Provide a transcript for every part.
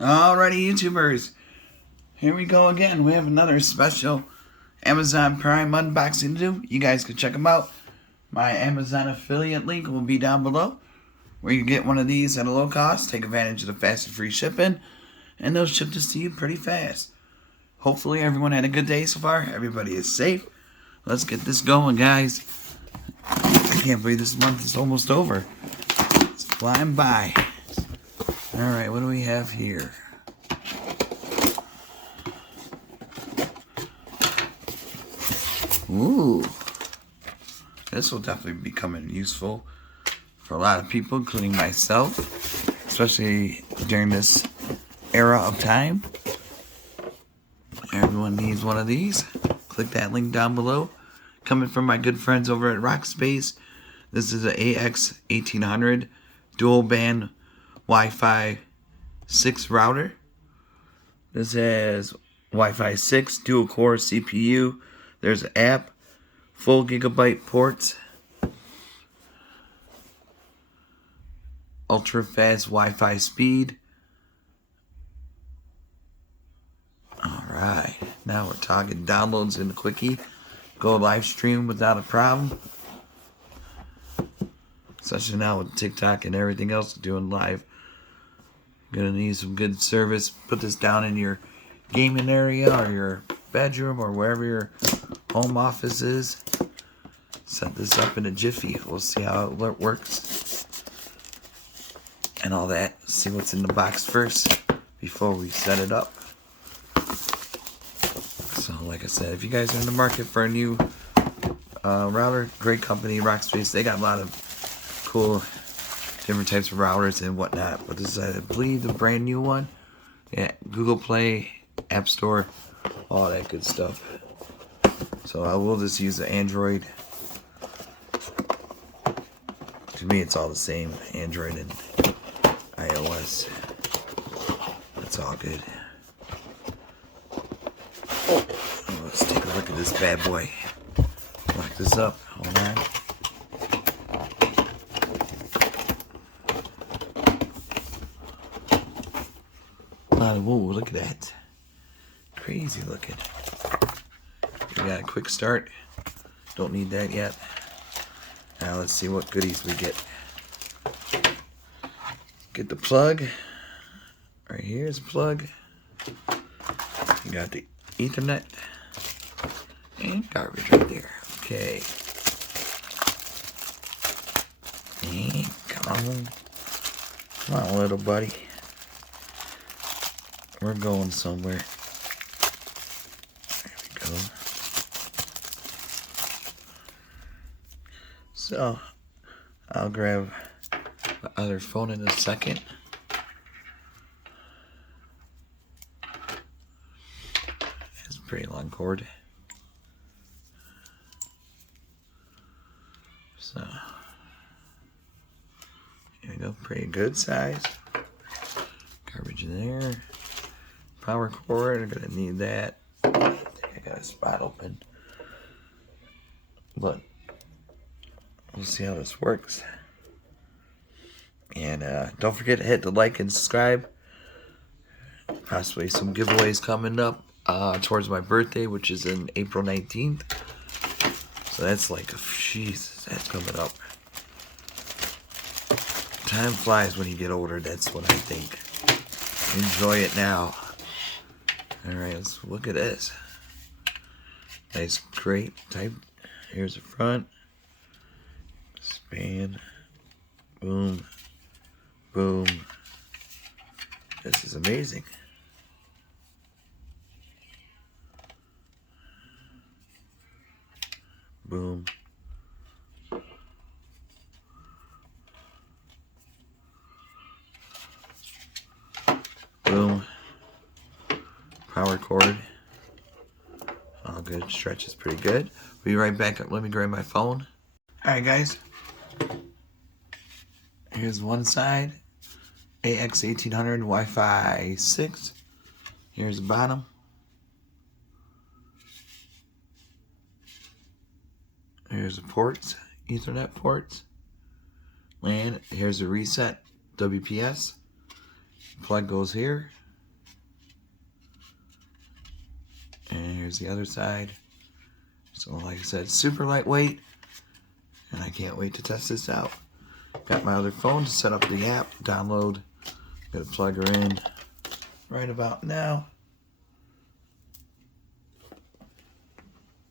Alrighty, YouTubers, here we go again. We have another special Amazon Prime unboxing to do. You guys can check them out. My Amazon affiliate link will be down below, where you get one of these at a low cost. Take advantage of the fast and free shipping, and they'll ship this to you pretty fast. Hopefully everyone had a good day so far. Everybody is safe. Let's get this going, guys. I can't believe this month is almost over. It's flying by. Alright, what do we have here? Ooh. This will definitely be coming useful for a lot of people, including myself, especially during this era of time. Everyone needs one of these. Click that link down below. Coming from my good friends over at RockSpace. This is an AX1800 dual band Wi-Fi 6 router. This has Wi-Fi 6 dual core CPU. There's an app, full Gigabit ports, ultra fast Wi-Fi speed. Alright, now we're talking downloads in the quickie. Go live stream without a problem. Especially now with TikTok and everything else doing live. Gonna need some good service. Put this down in your gaming area or your bedroom or wherever your home office is. Set this up in a jiffy. We'll see how it works and all that. See what's in the box first before we set it up. So like I said, if you guys are in the market for a new router, great company, RockSpace. They got a lot of cool different types of routers and whatnot, but this is, I believe, the brand new one. Yeah, Google Play, App Store, all that good stuff. So I will just use the Android. To me, it's all the same, Android and iOS. It's all good. Let's take a look at this bad boy. Lock this up. Hold on. Whoa, look at that. Crazy looking. We got a quick start. Don't need that yet. Now let's see what goodies we get. Get the plug. Right here's the plug. You got the Ethernet. And garbage right there. Okay. And come on. Come on, little buddy. We're going somewhere. There we go. So, I'll grab the other phone in a second. It's a pretty long cord. So, here we go. Pretty good size. Garbage in there. Power cord, I'm gonna need that. I got a spot open, but we'll see how this works. And don't forget to hit the like and subscribe. Possibly some giveaways coming up towards my birthday, which is in April 19th. So that's like, jeez, that's coming up. Time flies when you get older. That's what I think. Enjoy it now. Alright, let's look at this. Nice crate type. Here's the front. Span. Boom. Boom. This is amazing. Boom. Boom. Power cord. All good. Stretches pretty good. Be right back. Let me grab my phone. Alright, guys. Here's one side. AX1800 Wi-Fi 6. Here's the bottom. Here's the ports. Ethernet ports. LAN. Here's the reset. WPS. Plug goes here. And here's the other side. So like I said, super lightweight, and I can't wait to test this out. Got my other phone to set up the app, download. Gonna plug her in right about now.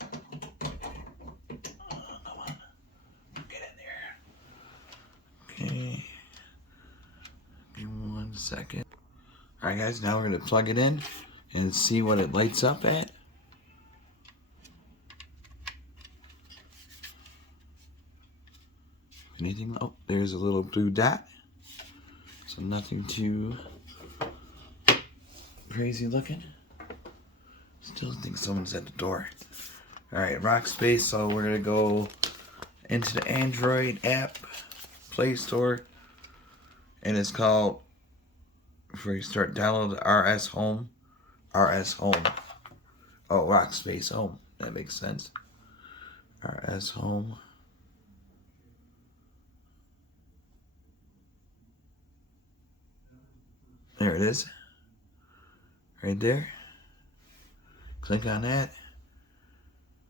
Come on, get in there. Okay, give me 1 second. All right, guys, now we're gonna plug it in and see what it lights up at. Anything? Oh, there's a little blue dot. So nothing too crazy looking. Still think someone's at the door. Alright, RockSpace, so we're gonna go into the Android app Play Store, and it's called, before you start, download the RS Home. Oh, RockSpace Home. That makes sense. RS Home. There it is. Right there. Click on that.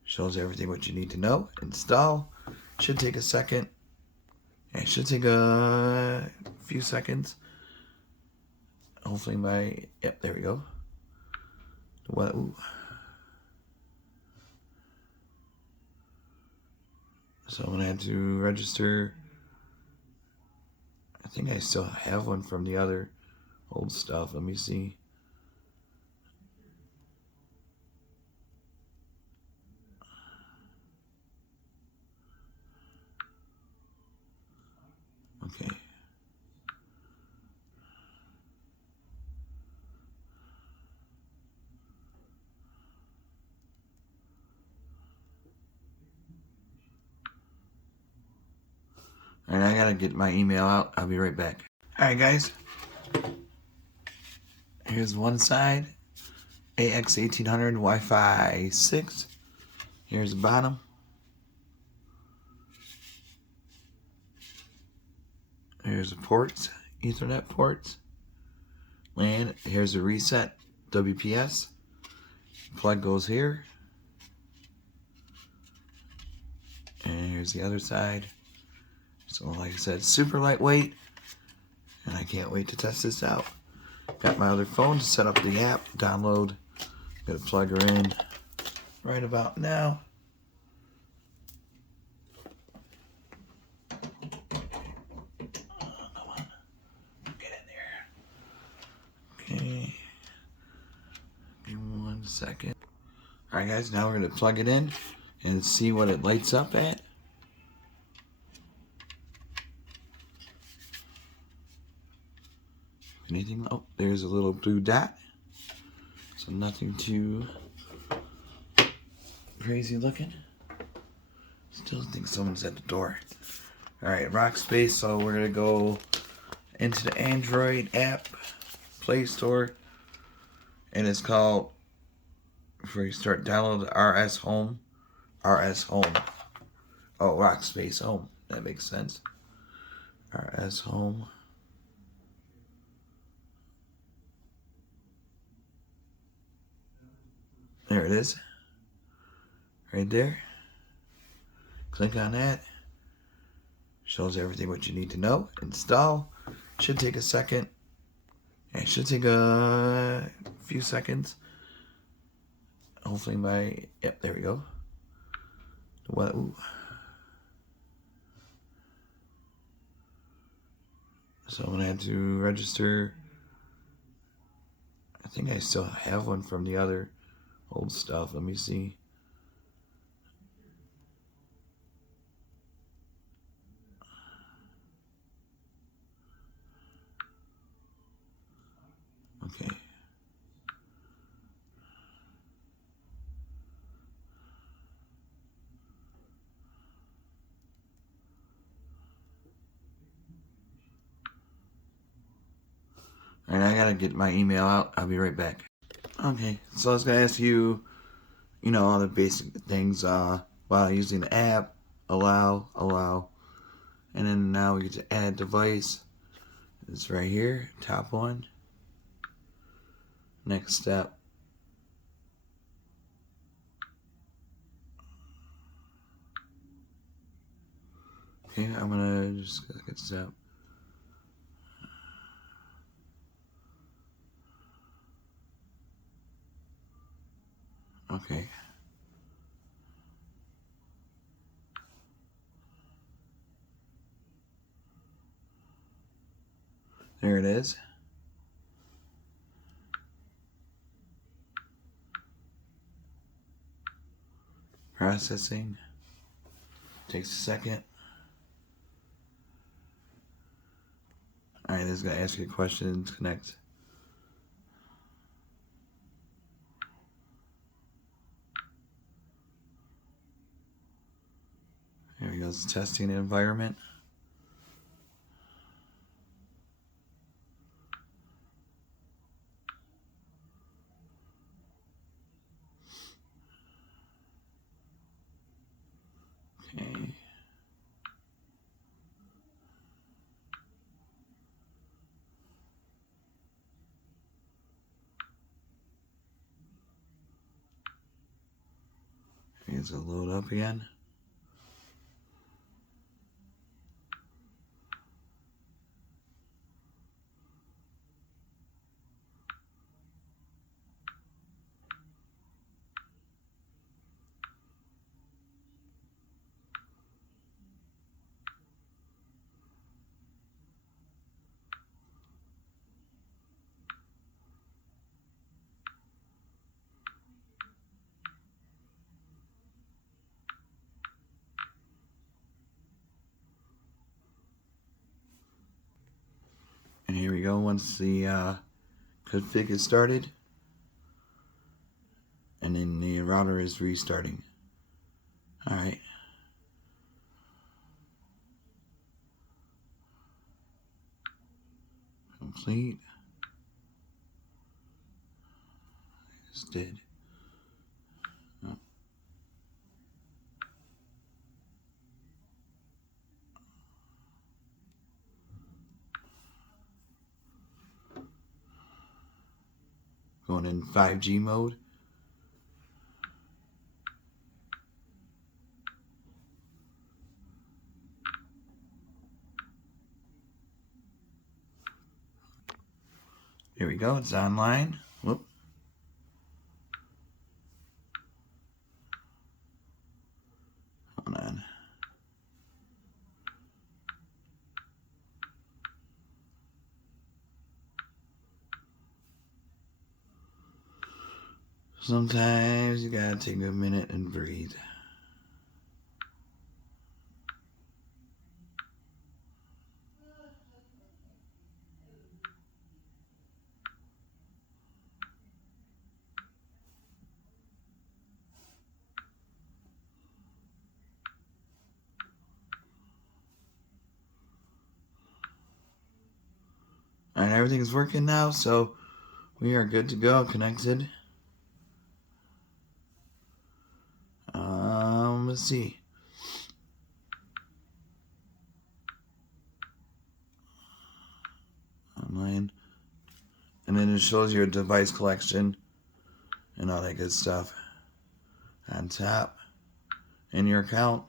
Shows everything what you need to know. Install. Should take a second. It should take a few seconds. Hopefully yep, there we go. What? Ooh. So I'm gonna have to register. I think I still have one from the other old stuff. Let me see. Okay. Alright, I gotta get my email out. I'll be right back. Alright, guys. Here's one side. AX1800 Wi-Fi 6. Here's the bottom. Here's the ports, Ethernet ports. LAN, here's the reset, WPS. Plug goes here. And here's the other side. So like I said, super lightweight, and I can't wait to test this out. Got my other phone to set up the app, download. Gonna plug her in right about now. Come on, get in there. Okay, give me 1 second. Alright, guys, now we're gonna plug it in and see what it lights up at. Anything? Oh, there's a little blue dot. So nothing too crazy looking. Still think someone's at the door. Alright, RockSpace, so we're gonna go into the Android app Play Store, and it's called, before you start, download the RS Home. Oh, RockSpace Home. That makes sense. RS Home. There it is. Right there. Click on that. Shows everything what you need to know. Install. Should take a second. It should take a few seconds. Hopefully yep, there we go. What? Ooh. So I'm gonna have to register. I think I still have one from the other old stuff. Let me see. Okay. Alright, I gotta get my email out. I'll be right back. Okay, so I was gonna ask you, all the basic things while using the app. Allow. And then now we get to add device. It's right here, top one. Next step. Okay, I'm gonna just get this out. Okay. There it is. Processing. Takes a second. Alright, this is gonna ask you questions. Connect. There we go. It's testing the environment. Okay. Here's a load up again. And here we go. Once the config is started, and then the router is restarting. Alright. Complete. It's dead. Oh. Going in 5G mode. Here we go, it's online. Whoop. Hold on. Sometimes you gotta take a minute and breathe. Alright, everything's working now, so we are good to go, connected. Let's see. Online. And then it shows your device collection and all that good stuff on top in your account.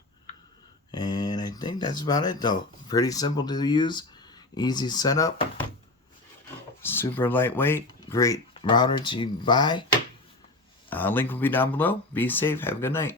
And I think that's about it though. Pretty simple to use, easy setup, super lightweight, great router to buy. Link will be down below. Be safe, have a good night.